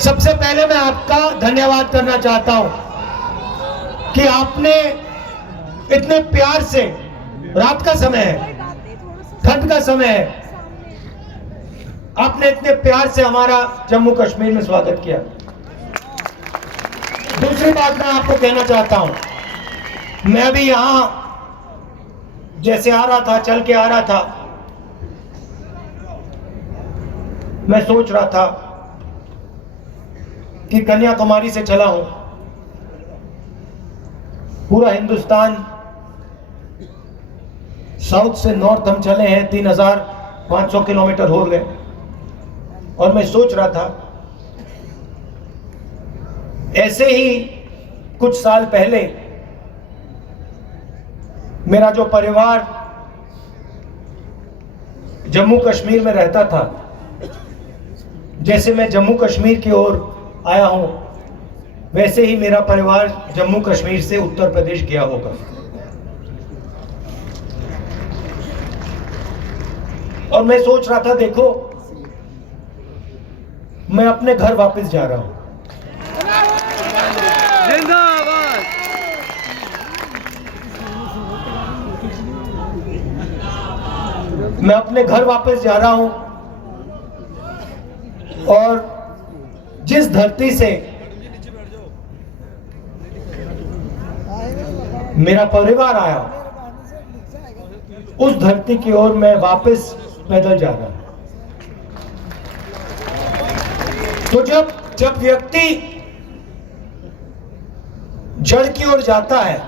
सबसे पहले मैं आपका धन्यवाद करना चाहता हूं कि आपने इतने प्यार से, रात का समय है, ठंड का समय है, आपने इतने प्यार से हमारा जम्मू कश्मीर में स्वागत किया। दूसरी बात मैं आपको कहना चाहता हूं, मैं भी यहां जैसे आ रहा था, चल के आ रहा था, मैं सोच रहा था कि कन्याकुमारी से चला हूं, पूरा हिंदुस्तान साउथ से नॉर्थ हम चले हैं, 3500 किलोमीटर हो गए। और मैं सोच रहा था ऐसे ही कुछ साल पहले मेरा जो परिवार जम्मू कश्मीर में रहता था, जैसे मैं जम्मू कश्मीर की ओर आया हूं, वैसे ही मेरा परिवार जम्मू कश्मीर से उत्तर प्रदेश गया होगा। और मैं सोच रहा था, देखो मैं अपने घर वापस जा रहा हूं। जिंदाबाद। मैं अपने घर वापस जा रहा हूं और जिस धरती से मेरा परिवार आया, उस धरती की ओर मैं वापस पैदल जा रहा हूं। तो जब व्यक्ति जड़ की ओर जाता है,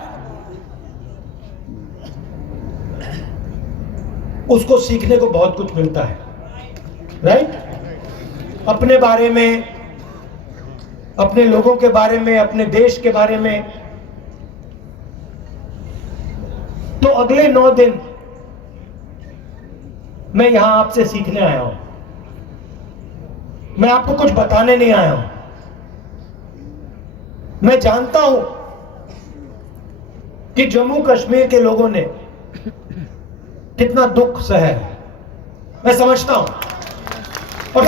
उसको सीखने को बहुत कुछ मिलता है, राइट? अपने बारे में, अपने लोगों के बारे में, अपने देश के बारे में। तो अगले 9 दिन मैं यहां आपसे सीखने आया हूं। मैं आपको कुछ बताने नहीं आया हूं। मैं जानता हूं कि जम्मू कश्मीर के लोगों ने कितना दुख सहा है, मैं समझता हूं। और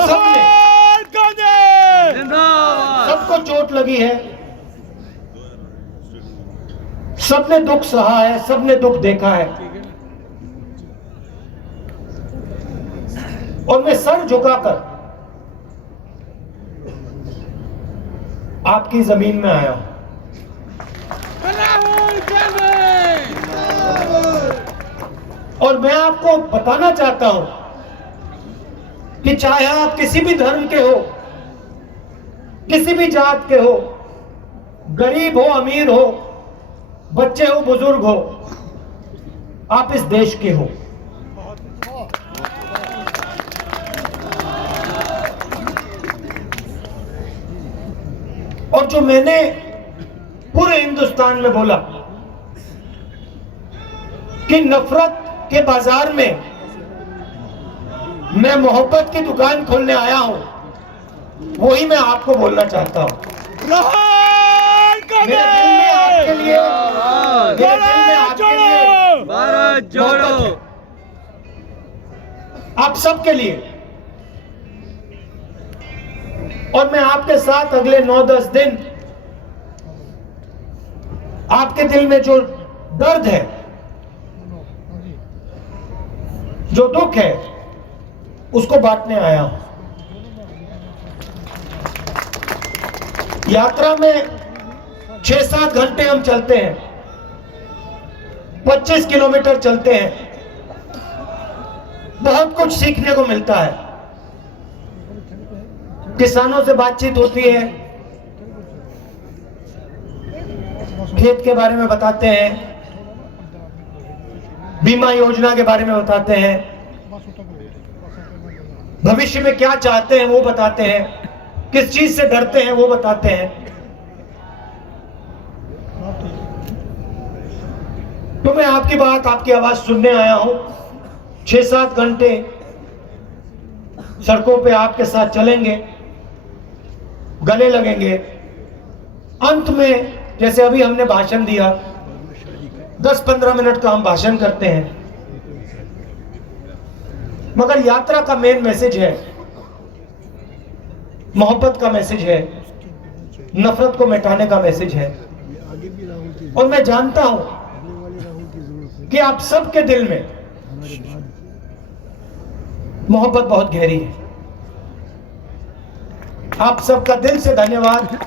सबको चोट लगी है, सबने दुख सहा है, सबने दुख देखा है। और मैं सर झुकाकर आपकी जमीन में आया हूं। और मैं आपको बताना चाहता हूं कि चाहे आप किसी भी धर्म के हो, किसी भी जात के हो, गरीब हो, अमीर हो, बच्चे हो, बुजुर्ग हो, आप इस देश के हो। और जो मैंने पूरे हिंदुस्तान में बोला कि नफरत के बाजार में मैं मोहब्बत की दुकान खोलने आया हूं, वही मैं आपको बोलना चाहता हूं। मेरे दिल में आपके लिए, भारत जोड़ो, आप सबके लिए। और मैं आपके साथ अगले 9-10 दिन आपके दिल में जो दर्द है, जो दुख है, उसको बांटने आया हूं। यात्रा में 6-7 घंटे हम चलते हैं, 25 किलोमीटर चलते हैं, बहुत कुछ सीखने को मिलता है। किसानों से बातचीत होती है, खेत के बारे में बताते हैं, बीमा योजना के बारे में बताते हैं, भविष्य में क्या चाहते हैं वो बताते हैं, किस चीज से डरते हैं वो बताते हैं। तो मैं आपकी बात, आपकी आवाज सुनने आया हूं। 6-7 घंटे सड़कों पे आपके साथ चलेंगे, गले लगेंगे। अंत में जैसे अभी हमने भाषण दिया, 10-15 मिनट का हम भाषण करते हैं, मगर यात्रा का मेन मैसेज है मोहब्बत का मैसेज है, नफरत को मिटाने का मैसेज है। और मैं जानता हूं कि आप सबके दिल में मोहब्बत बहुत गहरी है। आप सबका दिल से धन्यवाद।